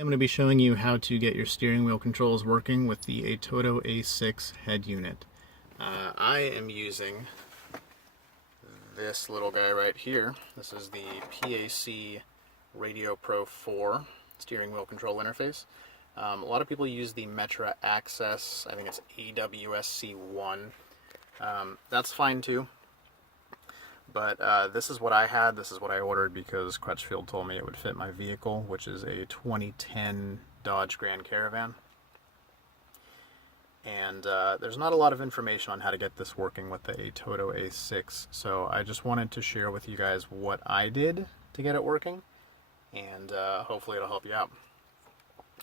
I'm going to be showing you how to get your steering wheel controls working with the Atoto A6 head unit. I am using this little guy right here. This is the PAC RadioPro4 steering wheel control interface. A lot of people use the Metra Access, I think it's AWSC1. That's fine too. But this is what I had, this is what I ordered because Crutchfield told me it would fit my vehicle, which is a 2010 Dodge Grand Caravan. And there's not a lot of information on how to get this working with the Atoto A6, so I just wanted to share with you guys what I did to get it working, and hopefully it'll help you out.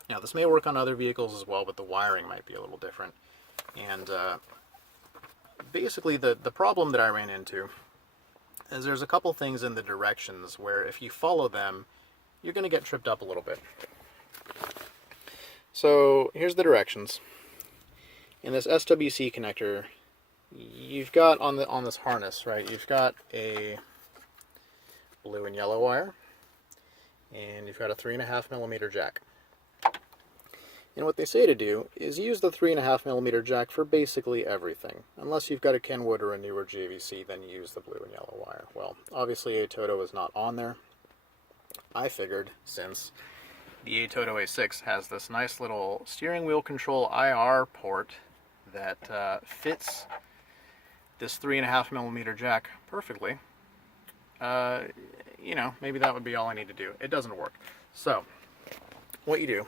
Now this may work on other vehicles as well, but the wiring might be a little different. And basically the problem that I ran into is there's a couple things in the directions where if you follow them, you're going to get tripped up a little bit. So here's the directions. In this SWC connector, you've got on this harness, right? You've got a blue and yellow wire, and you've got a 3.5mm jack. And what they say to do is use the 3.5mm jack for basically everything. Unless you've got a Kenwood or a newer JVC, then you use the blue and yellow wire. Well, obviously Atoto is not on there. I figured since the Atoto A6 has this nice little steering wheel control IR port that fits this 3.5mm jack perfectly, you know, maybe that would be all I need to do. It doesn't work. So, what you do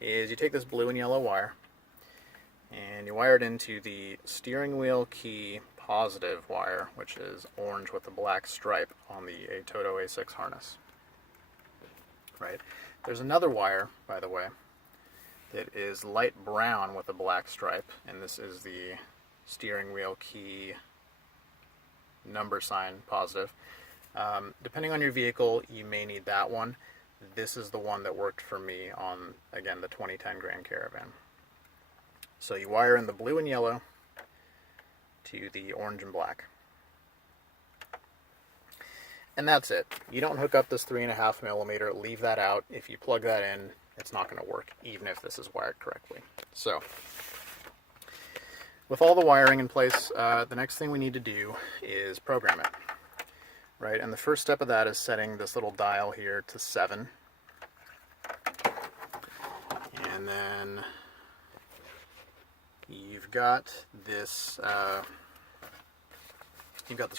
is you take this blue and yellow wire and you wire it into the steering wheel key positive wire, which is orange with a black stripe on the Atoto A6 harness. Right? There's another wire, by the way, that is light brown with a black stripe, and this is the steering wheel key number sign positive. Depending on your vehicle, you may need that one. This is the one that worked for me on, again, the 2010 Grand Caravan. So you wire in the blue and yellow to the orange and black. And that's it. You don't hook up this 3.5mm, leave that out. If you plug that in, it's not going to work, even if this is wired correctly. So, with all the wiring in place, the next thing we need to do is program it. Right, and the first step of that is setting this little dial here to 7. And then you've got this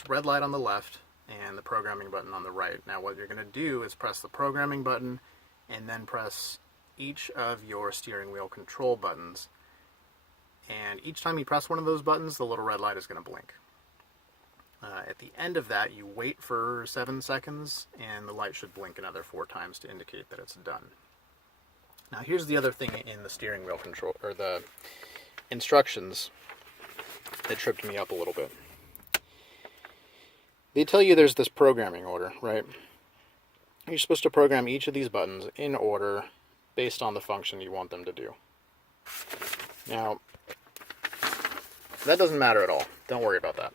red light on the left and the programming button on the right. Now what you're going to do is press the programming button and then press each of your steering wheel control buttons. And each time you press one of those buttons, the little red light is going to blink. At the end of that, you wait for 7 seconds, and the light should blink another 4 times to indicate that it's done. Now, here's the other thing in the steering wheel control, or the instructions, that tripped me up a little bit. They tell you there's this programming order, right? You're supposed to program each of these buttons in order based on the function you want them to do. Now, that doesn't matter at all. Don't worry about that.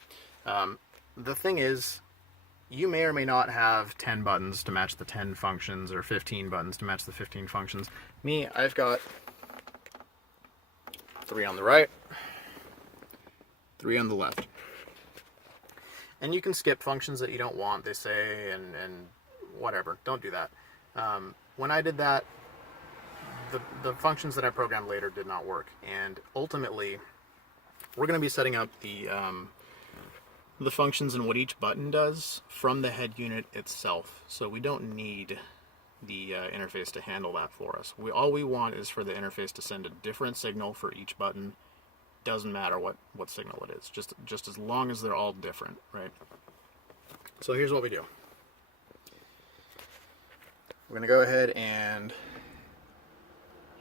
The thing is, you may or may not have 10 buttons to match the 10 functions, or 15 buttons to match the 15 functions. Me, I've got 3 on the right, 3 on the left. And you can skip functions that you don't want, they say, and whatever. Don't do that. When I did that, the functions that I programmed later did not work. And ultimately, we're going to be setting up the functions and what each button does from the head unit itself. So we don't need the interface to handle that for us. All we want is for the interface to send a different signal for each button. Doesn't matter what signal it is, just as long as they're all different, right? So here's what we do. We're going to go ahead and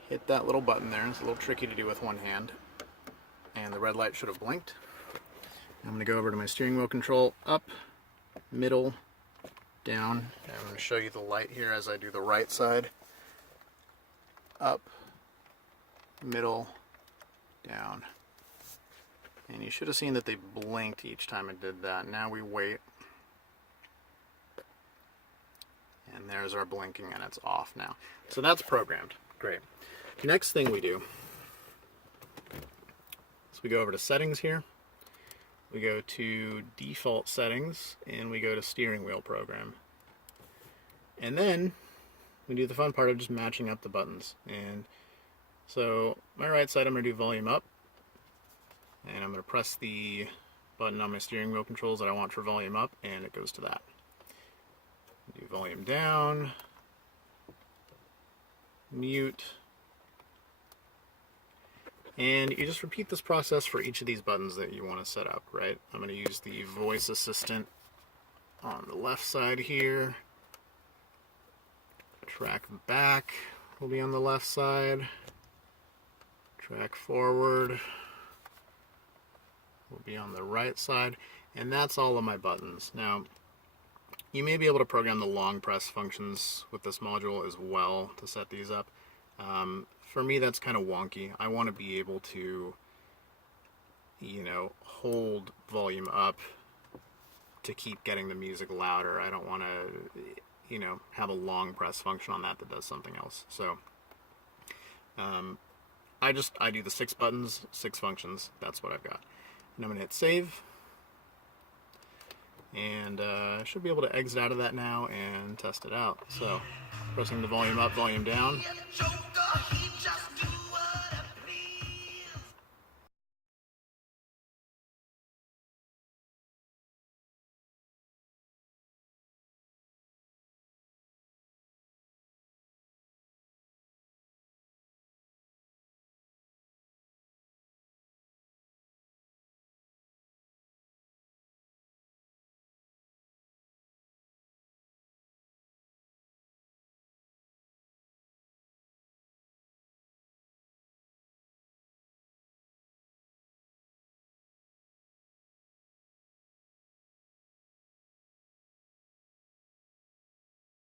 hit that little button there. It's a little tricky to do with one hand. And the red light should have blinked. I'm going to go over to my steering wheel control, up, middle, down. And I'm going to show you the light here as I do the right side. Up, middle, down. And you should have seen that they blinked each time I did that. Now we wait. And there's our blinking, and it's off now. So that's programmed. Great. Next thing we do is we go over to settings here. We go to default settings, and we go to steering wheel program. And then we do the fun part of just matching up the buttons. And so my right side, I'm going to do volume up, and I'm going to press the button on my steering wheel controls that I want for volume up, and it goes to that. Do volume down, mute, and you just repeat this process for each of these buttons that you want to set up, right? I'm going to use the voice assistant on the left side here. Track back will be on the left side. Track forward will be on the right side. And that's all of my buttons. Now, you may be able to program the long press functions with this module as well to set these up. For me, that's kind of wonky. I want to be able to, you know, hold volume up to keep getting the music louder. I don't want to, you know, have a long press function on that does something else. So I do the 6 buttons, 6 functions. That's what I've got. And I'm going to hit save. And I should be able to exit out of that now and test it out. So pressing the volume up, volume down.